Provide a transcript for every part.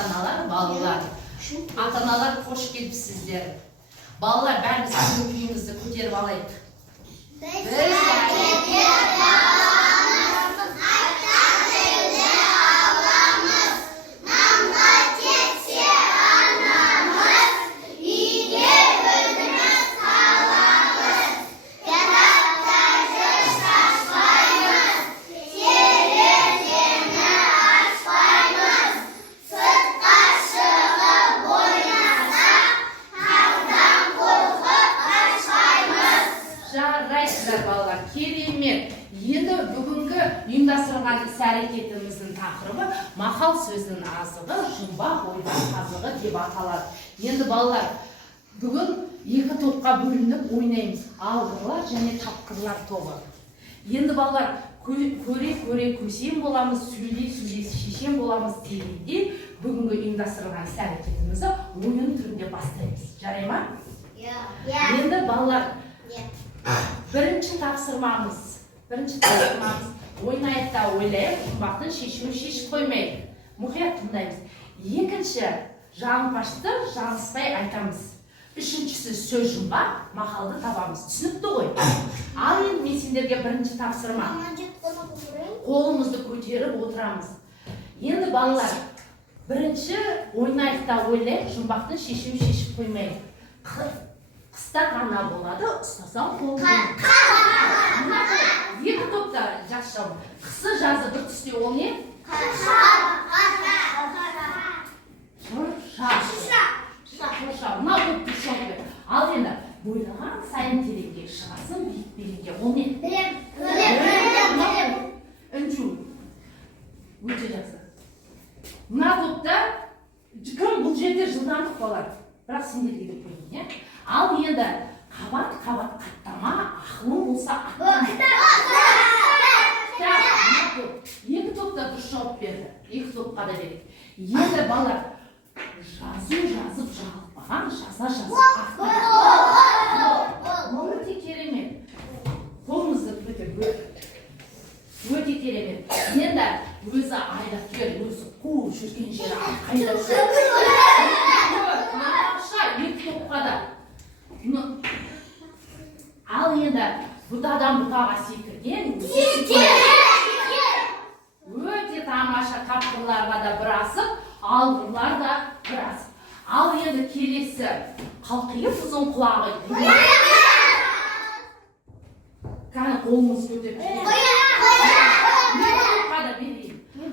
ата-аналар, балалар. Ата-аналар қош келіпсіздер. Балалар, бәріміз біздің күйімізді көтеріп алайық. Біз әкеге аламыз, айтқанды аламыз, нанға кетсе анамыз, үйге өзіміз қаламыз, канаттарды шашпаймыз, терезені ашпаймыз, сыртқа шығып ойнасақ, қардан қорқып қашпаймыз. Жарайсыздар балалар, керемет. Енді бүгінгі ұйымдастырылған іс-әрекетіміздің тақырыбы мақал-сөздің азығы, жұмбақ, ойдың, қазығы деп аталады. Енді балалар, бүгін екі топқа бөлініп ойнаймыз. Алғырлар және тапқырлар тобы. Енді балалар, көре-көре көсем боламыз, сөйлей-сөйлей шешен боламыз дегенде бүгінгі ұйымдастырылған іс-әрекетімізді ойын түрінде бастаймыз. Жарай ма? Енді балалар, бірінші тапсырмамыз ойнайық та ойлайық, жұмбақтың шешімін шешіп қоймайық. Мұқият тыңдаймыз. Екінші, жаңылпашты жаңылыспай айтамыз. Үшіншісі, сөз жұмбақ, мақалды табамыз. Түсінікті ғой? Ал енді мен сендерге бірінші тапсырма. Қолымызды көтеріп отырамыз. Енді балалар, бірінші ойнайық та ойлайық, жұмбақтың шешімін шешіп қоймайық. Қыста ғана болады, ұстасам қолымды. Екі топта жас жауым. Қысы жазы бір түсте ол не? Шұрша. Мына көп тұршауды. Ал енді бойлаған сайын тереңге шығасын, биік-биігінге. Ол не? Үнжу. Өте жақсы. Мына топта кім бұл жерде жылдамдық болады? Бірақ сендерге деп қойдың. Ал енді қабат-қабат қаттама, ақылың болса екі топта дұрыс жауап берді. Екі топқа да береді. Енді балалар, жазып жалықпаған, жаза-жазып өте керемет. Қолымызды өте керемет. Енді өзі айдап кел, өзі қуып жүрген жері айдап екі топқа да. Ал енді бұтадан бұтаға секірген өте тамаша, тапқырларға да бір асып, алғырлар да бір асып. Ал енді келесі қалқиып ұзын құлағы. Кәне қолымыз көтеріп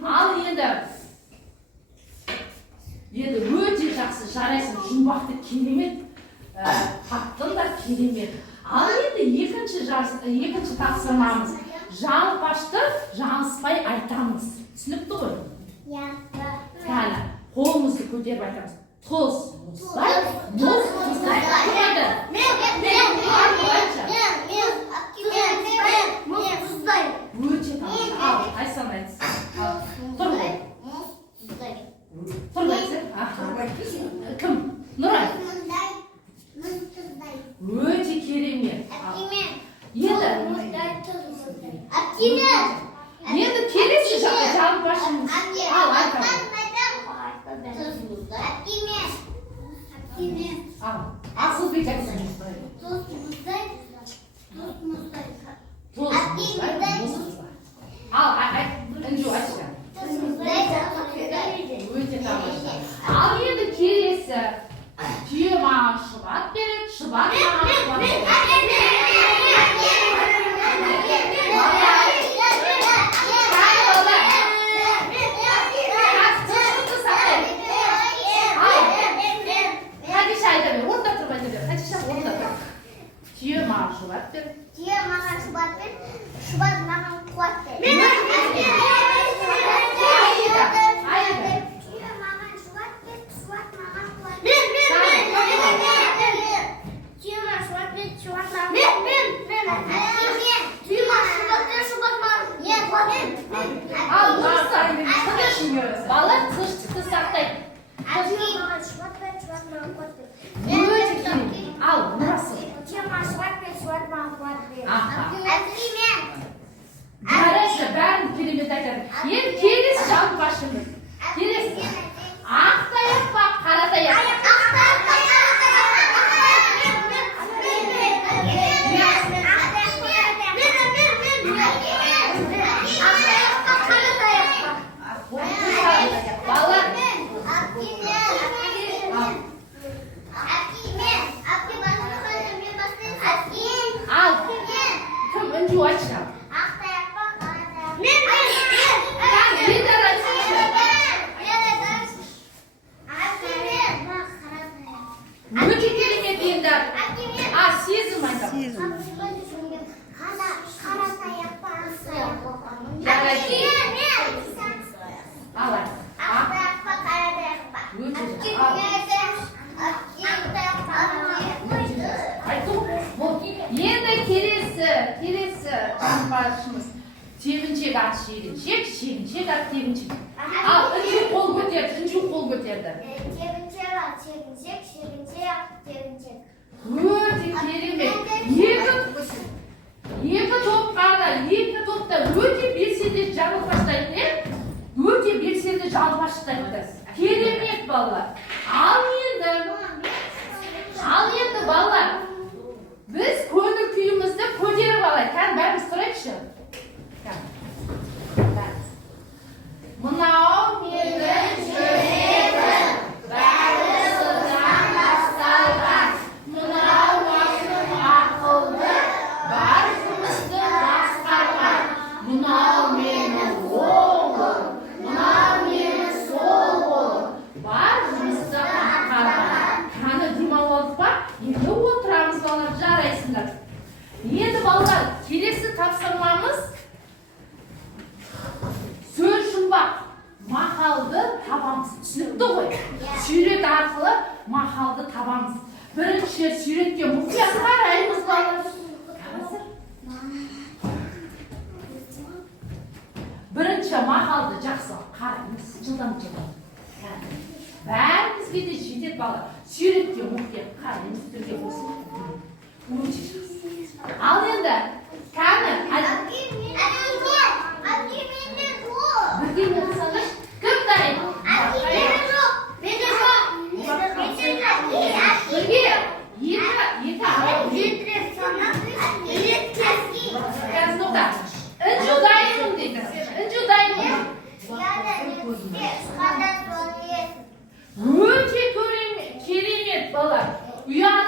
ал енді өте жақсы жарайсың, жұмбақты керемет, таптың да керемет. Ал енді екінші тапсырмамыз. Жаңылпашты жаңылыспай айтамыз. Түсінікті ғой? Кәне, қолымызды көтеріп айтамыз. Тұз, мұздай, мұз, тұздай. Өте тамаша. Ал, қайсан айтсын? Тұр ғой. Тұр айтсын? Кім? Нұрай? Өте керемет. Енді келесі жаңылпашымыз. Ал, айтамыз. Асыл бек айтсын. Тұз, мұздай, ал, үнжу айтшы. Өте тамаша. Ал енді келесі түйе маған шұбат береді, шұбат маған шұбат береді. Түйе маған шұбат береді. Түйе маған шұбат береді, шұбат маған қуат береді. Түйе маған шұбат береді, шұбат маған қуат береді. Түйе Енді келесі жаңбашымыз. Тебіншек ат шегіншек, шегіншек ат тебіншек. Ал інжу қол көтерді. Тебіншек ат шегіншек, шегіншек ат тебіншек. Өте керемет. Екі топта өте белсенді жалпаштайды. Өте белсенді жалпаштайды. Керемет балалар. Ал енді балалар, біз көңіл күйімізді көтеріп алайық. Кән бәріміз тұрайықшы. Мынау менің жүрегім, бәрі сырдан басталған. Мынау басым ақылды, бар жұмысты басқарған. Мынау менің оғым, мынау менің сол қолым, бар жұмысты атқарған. Қаны демалып алдық па? Енді отырамыз балалар, жарайсыңдар. Енді балалар, келесі тапсырмамыз сөз жұмбақ. Мақалды табамыз. Түсінікті ғой? Сурет арқылы мақалды табамыз. Бірінші суретке мұқият қараймыз балалар. Бірінші мақалды жақсы қараймыз. Жылдам. Бәрімізге де жетеді балалар. Суретке мұқият қараймыз. Түрге болсын. Ал енді кәні бірге болсаңыз кім дайын? Інжу дайынмын дейді. Інжу дайынмын. Өте керемет балалар. Ұят